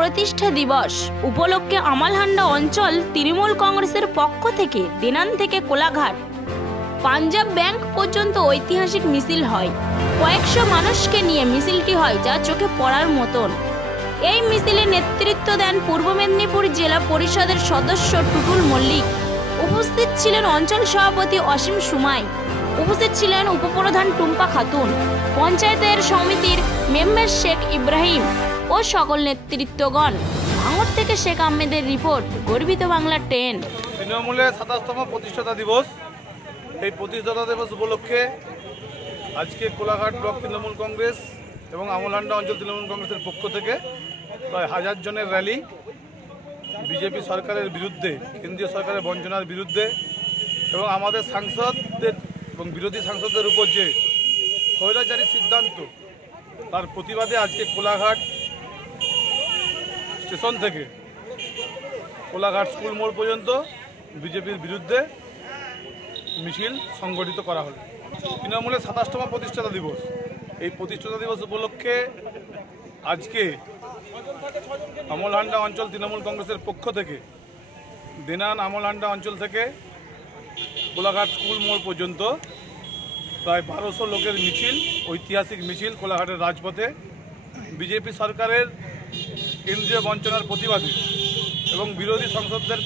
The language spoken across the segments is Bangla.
প্রতিষ্ঠা দিবস উপলক্ষে আমালহান্ডা অঞ্চল তৃণমূল কংগ্রেসের পক্ষ থেকে দেনান থেকে কোলাঘাট পাঞ্জাব ব্যাংক পর্যন্ত ঐতিহাসিক মিছিল হয়। কয়েকশো মানুষকে নিয়ে মিছিলটি হয়, যা চোখে পড়ার মতন। এই মিছিলে নেতৃত্ব দেন পূর্ব মেদিনীপুর জেলা পরিষদের সদস্য টুটুল মল্লিক। উপস্থিত ছিলেন অঞ্চল সভাপতি অসীম সুমাই, উপস্থিত ছিলেন উপপ্রধান টুম্পা খাতুন, পঞ্চায়েতের সমিতির মেম্বার শেখ ইব্রাহিম ও সকল নেতৃত্বগণ। ভাঙড় থেকে শেখ আহমেদের রিপোর্ট, গর্বিত বাংলা 10। তৃণমূলের 27তম প্রতিষ্ঠাতা দিবস। এই প্রতিষ্ঠাতা দিবস উপলক্ষে আজকে কোলাঘাট ব্লক তৃণমূল কংগ্রেস এবং আমলহান্ডা অঞ্চল তৃণমূল কংগ্রেসের পক্ষ থেকে প্রায় 1000 জনের র্যালি বিজেপি সরকারের বিরুদ্ধে, কেন্দ্রীয় সরকারের বঞ্চনার বিরুদ্ধে এবং আমাদের সাংসদদের এবং বিরোধী সাংসদদের উপর যে স্বৈরাচারী সিদ্ধান্ত, তার প্রতিবাদে আজকে কোলাঘাট স্টেশন থেকে কোলাঘাট স্কুল মোড় পর্যন্ত বিজেপির বিরুদ্ধে মিছিল সংগঠিত করা হলো। তৃণমূলের 27তম প্রতিষ্ঠাতা দিবস। এই প্রতিষ্ঠাতা দিবস উপলক্ষে আজকে আমলহান্ডা অঞ্চল তৃণমূল কংগ্রেসের পক্ষ থেকে দেনান আমলহান্ডা অঞ্চল থেকে কোলাঘাট স্কুল মোড় পর্যন্ত প্রায় 1200 লোকের মিছিল, ঐতিহাসিক মিছিল কোলাঘাটের রাজপথে বিজেপি সরকারের কেন্দ্রীয় বঞ্চনার প্রতিবাদে এবং বিরোধী সংসদদের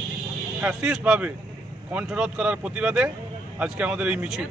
ফ্যাসিস্টভাবে কণ্ঠরোধ করার প্রতিবাদে আজকে আমাদের এই মিছিল।